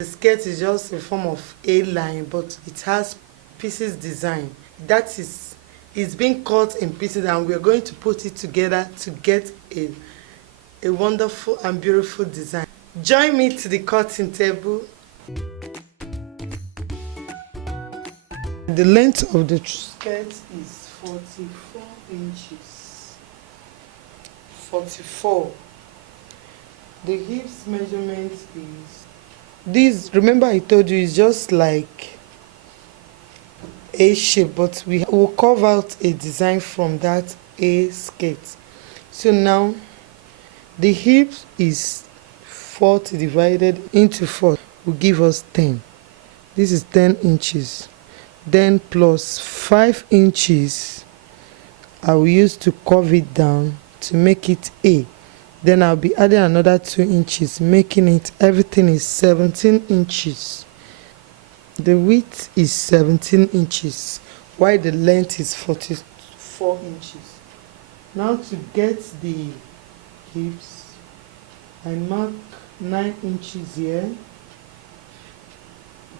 The skirt is just a form of a line, but it has pieces design. That is, it's being cut in pieces, and we're going to put it together to get a wonderful and beautiful design. Join me to the cutting table. The length of the skirt is 44 inches. 44. The hips measurement is this. Remember, I told you it's just like A shape, but we will carve out a design from that A skirt. So now the hip is 40 divided into 4 will give us 10. This is 10 inches. Then plus 5 inches I will use to curve it down to make it A. Then I'll be adding another 2 inches, making it, everything is 17 inches. The width is 17 inches, while the length is 44 inches. Now to get the hips, I mark 9 inches here. You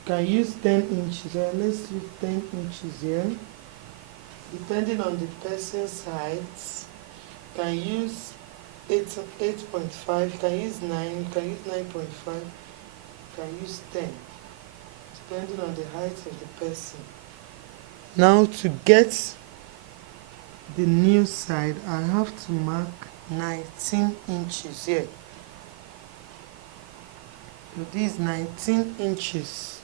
can use 10 inches here. Let's use 10 inches here. Depending on the person's height, you can use 8.5, you can use 9, you can use 9.5, you can use 10, depending on the height of the person. Now to get the new side, I have to mark 19 inches here. So this is 19 inches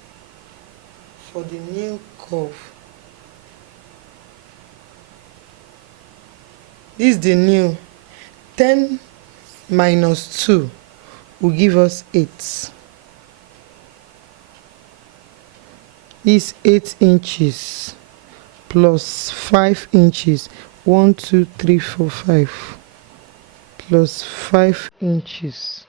for the new curve. This is the new. 10 minus 2 will give us 8. This 8 inches plus 5 inches. 1, 2, 3, 4, 5 plus 5 inches.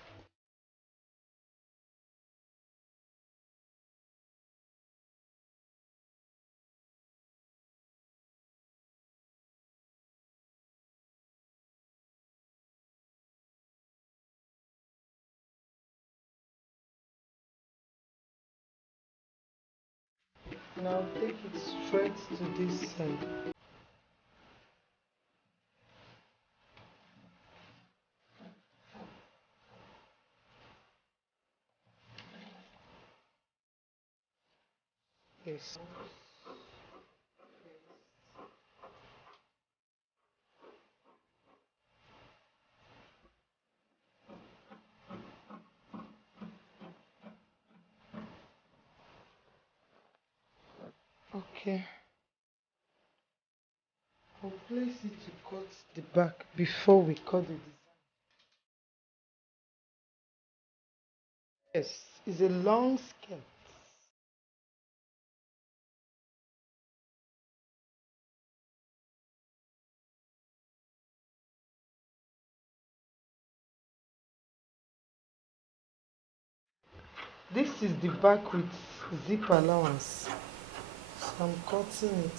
Now take it straight to this side. Yes. Okay. I'll place it to cut the back before we cut the design. Yes, it's a long skirt. This is the back with zip allowance. So I'm cutting it.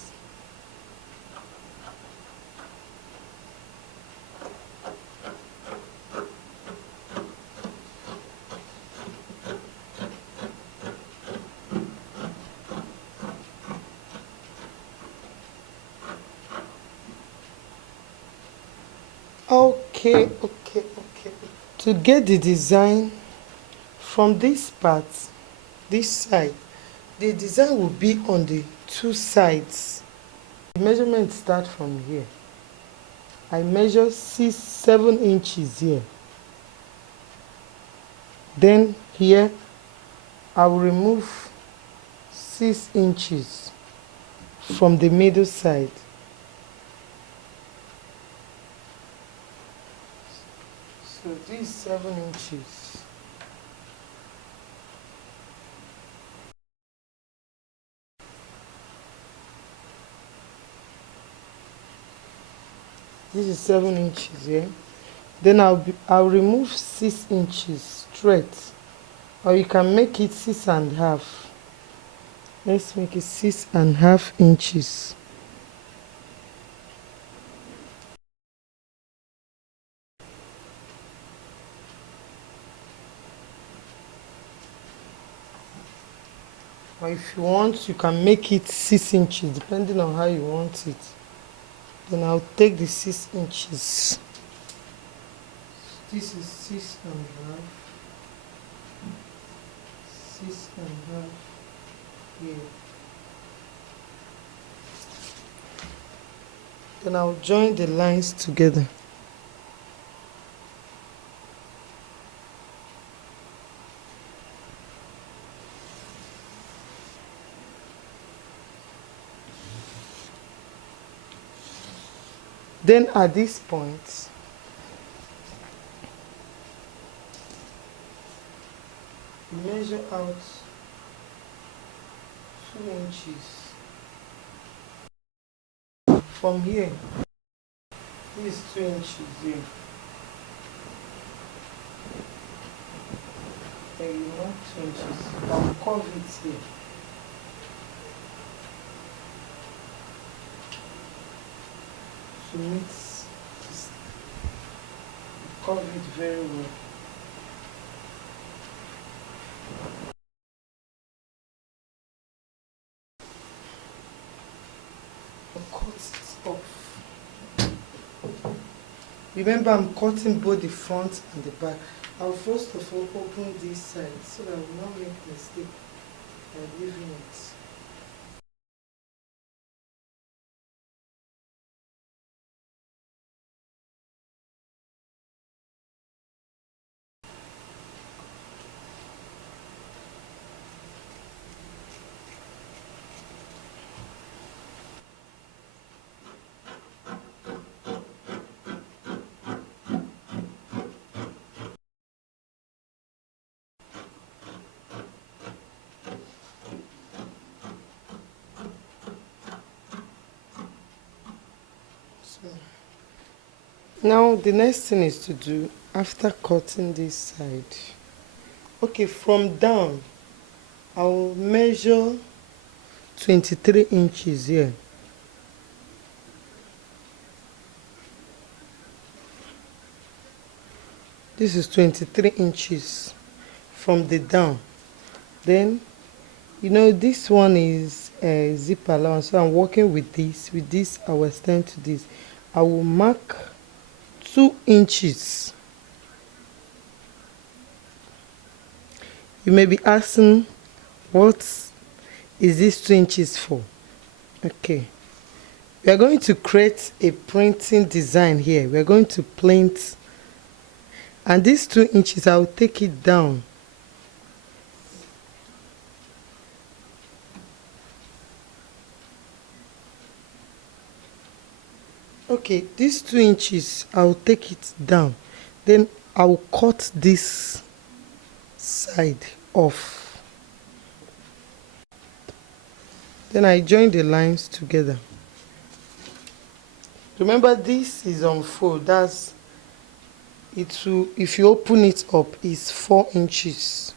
Okay. To get the design from this part, this side, the design will be on the two sides. The measurement start from here. I measure 7 inches here. Then here I will remove 6 inches from the middle side. So this is 7 inches. This is 7 inches here. Then I'll remove 6 inches straight, or you can make it 6.5. Let's make it 6.5 inches. or if you want you can make it 6 inches depending on how you want it. Then I'll take the 6 inches. This is 6.5, 6.5 here. Then I'll join the lines together. Then at this point, measure out 2 inches from here. This is 2 inches here. Then you want 2 inches. I'll curve it here. To meet this, curve it very well. Cut it off. Remember, I'm cutting both the front and the back. I'll first of all open this side so that I will not make mistake by leaving it. Now the next thing is to do after cutting this side. Okay, from down I'll measure 23 inches here. This is 23 inches from the down. Then this one is a zip allowance, so I'm working with this. With this I will extend to this. I will mark 2 inches. You may be asking, what is this 2 inches for? Okay, we are going to create a printing design here. We are going to print, and these 2 inches I will take it down. Okay, these 2 inches I'll take it down. Then I'll cut this side off. Then I join the lines together. Remember, this is on fold. That's it. Will, if you open it up, is 4 inches.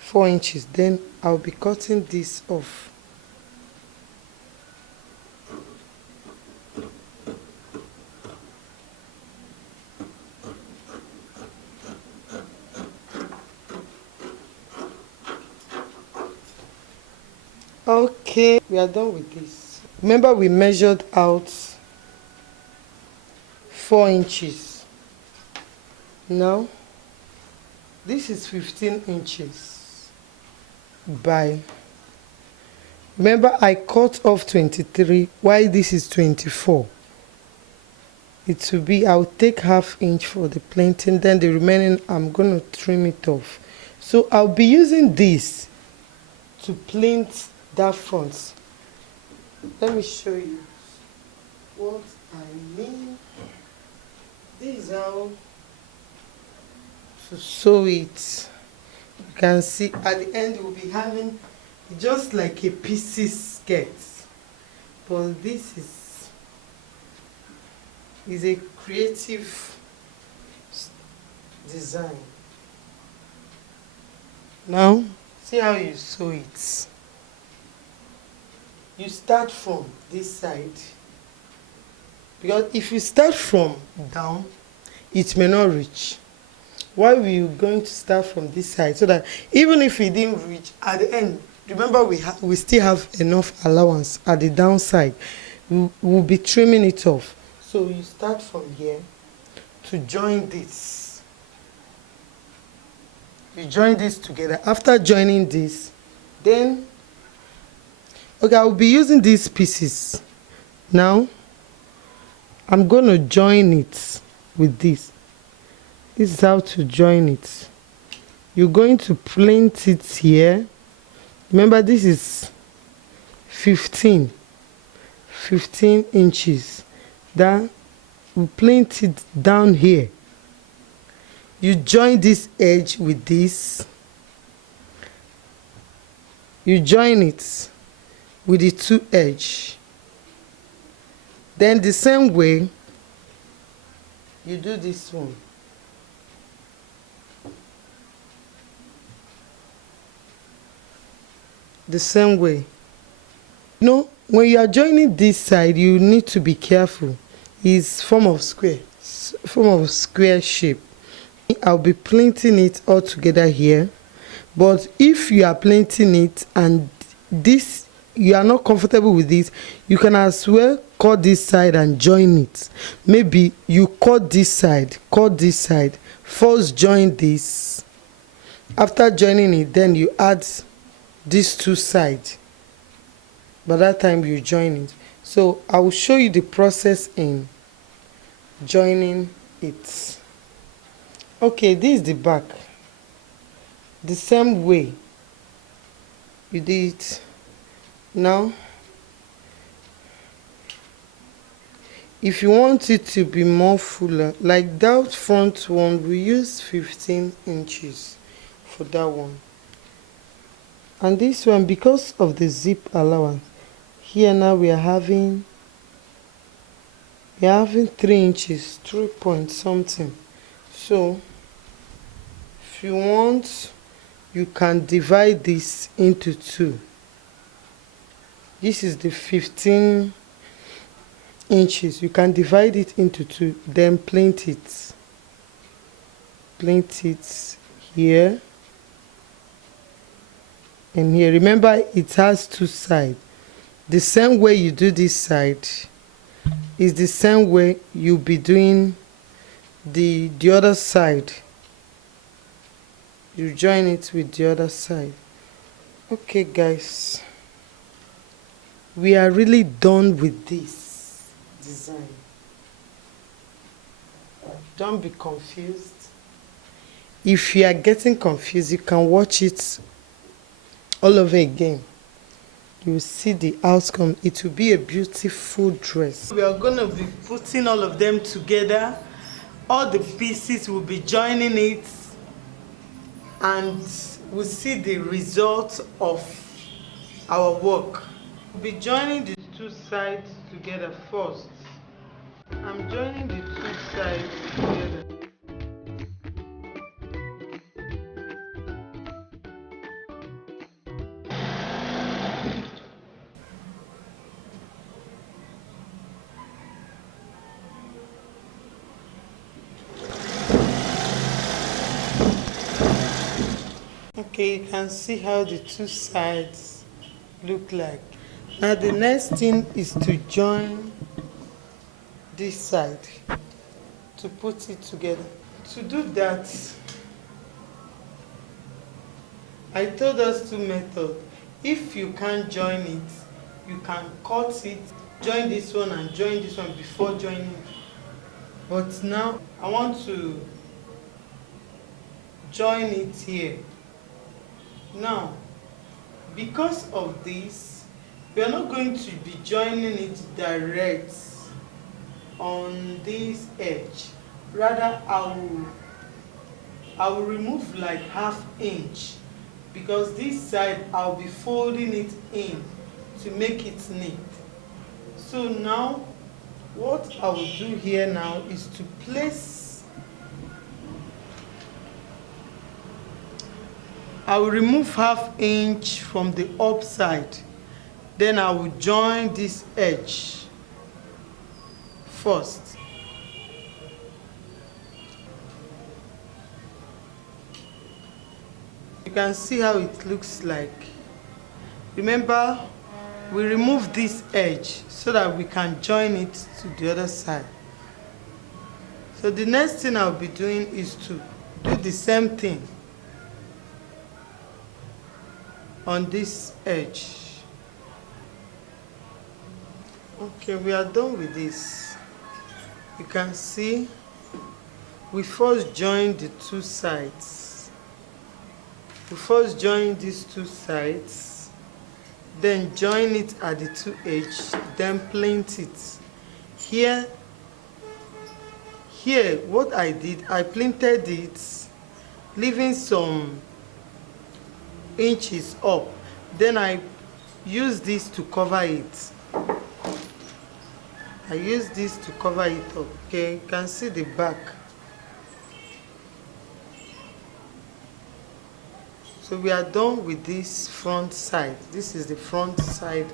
4 inches. Then I'll be cutting this off. Okay, we are done with this. Remember, we measured out 4 inches. Now this is 15 inches by, remember I cut off 23, while this is 24. It will be, I'll take ½ inch for the planting, then the remaining I'm going to trim it off. So I'll be using this to plant that front. Let me show you what I mean. This is how to sew it. You can see at the end we'll be having just like a piece skirt, but this is a creative design. Now see how you sew it. You start from this side, because if you start from down it may not reach. Why we are going to start from this side, so that even if it didn't reach, at the end Remember, we still have enough allowance at the downside. We'll be trimming it off. So you start from here to join this. You join this together. After joining this, then okay, I'll be using these pieces. Now I'm going to join it with this. This is how to join it. You're going to plant it here. Remember, this is 15 inches. Then we plant it down here. You join this edge with this. You join it with the two edge. Then the same way you do this one. The same way. You know, when you are joining this side, you need to be careful. It's form of square shape. I'll be planting it all together here. But if you are planting it and this, you are not comfortable with this, you can as well cut this side and join it. Maybe you cut this side, first join this. After joining it, then you add these two sides. By that time you join it. So I will show you the process in joining it. Okay, this is the back. The same way you did it. Now if you want it to be more fuller, like that front one, we use 15 inches for that one. And this one, because of the zip allowance, here now we are having 3 inches, 3 point something. So if you want, you can divide this into two. This is the 15 inches. You can divide it into two, then plant it here and here. Remember, it has two sides. The same way you do this side is the same way you'll be doing the other side. You join it with the other side. Okay guys, we are really done with this design. Don't be confused. If you are getting confused, you can watch it all over again. You will see the outcome. It will be a beautiful dress. We are going to be putting all of them together. All the pieces will be joining it, and we'll see the result of our work. We'll be joining the two sides together first. I'm joining the two sides together. Okay, you can see how the two sides look like. Now the next thing is to join this side to put it together. To do that, I told us two methods. If you can't join it, you can cut it, join this one and join this one before joining it. But now I want to join it here. Now, because of this, we are not going to be joining it direct on this edge. Rather, I will remove like 1/2 inch, because this side I'll be folding it in to make it neat. So now what I will do here now is to place, I will remove 1/2 inch from the upside, then I will join this edge first. You can see how it looks like. Remember, we remove this edge so that we can join it to the other side. So the next thing I'll be doing is to do the same thing on this edge. Okay, we are done with this. You can see we first join the two sides. We first join these two sides, then join it at the two edges, then plait it. Here, what I did, I plaited it, leaving some inches up. Then I use this to cover it. I use this to cover it up. Okay, you can see the back. So we are done with this front side. This is the front side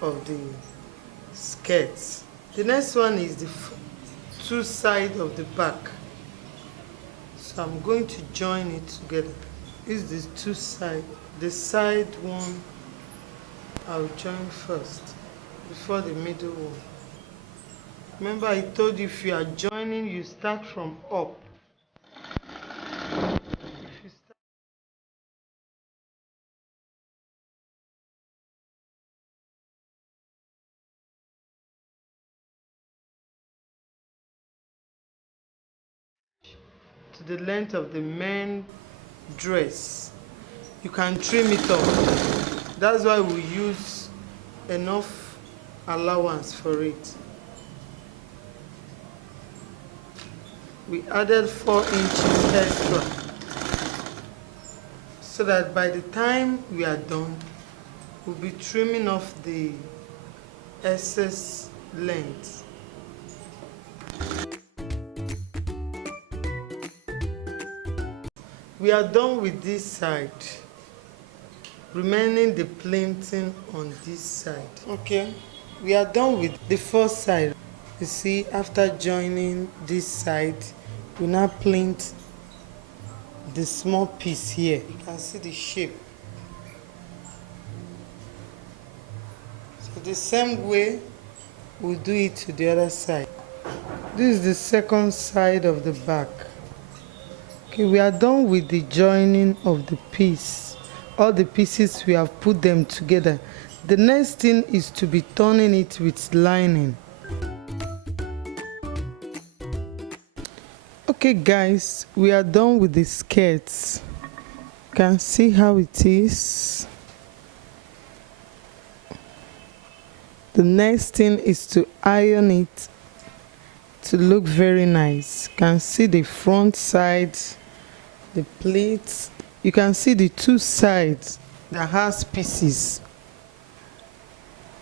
of the skirt. The next one is the two sides of the back. So I'm going to join it together. This is the two sides. The side one I'll join first before the middle one. Remember, I told you if you are joining, you start from up. If you start to the length of the men's dress, you can trim it off. That's why we use enough allowance for it. We added 4 inches extra so that by the time we are done, we'll be trimming off the excess length. We are done with this side, remaining the plaiting on this side. Okay, we are done with the first side. You see, after joining this side, we now plait the small piece here. You can see the shape. So the same way we'll do it to the other side. This is the second side of the back. Okay, we are done with the joining of the piece. All the pieces, we have put them together. The next thing is to be turning it with lining. Okay guys, we are done with the skirts. You can see how it is. The next thing is to iron it to look very nice. You can see the front side, the pleats. You can see the two sides that has pieces.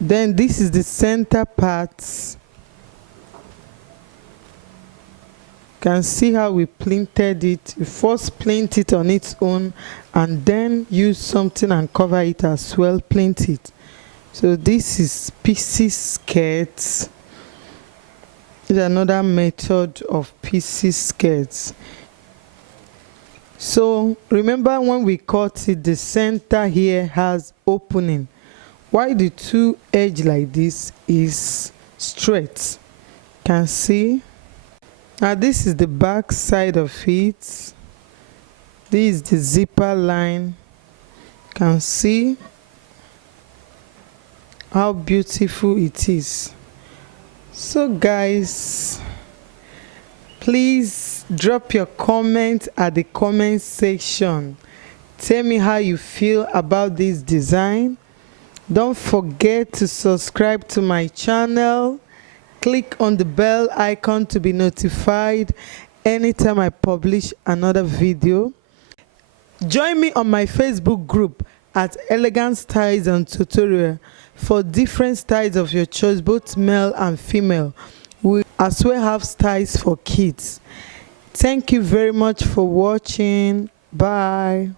Then this is the center part. You can see how we plaited it. We first plait it on its own and then use something and cover it as well, plait it. So this is pieces skirts. This is another method of pieces skirts. So remember, when we cut it, the center here has opening, while the two edge like this is straight. You can see. Now this is the back side of it. This is the zipper line. You can see how beautiful it is. So guys, please drop your comment at the comment section. Tell me how you feel about this design. Don't forget to subscribe to my channel. Click on the bell icon to be notified anytime I publish another video. Join me on my Facebook group at Elegant Styles and Tutorial for different styles of your choice, both male and female. We as well have styles for kids. Thank you very much for watching. Bye.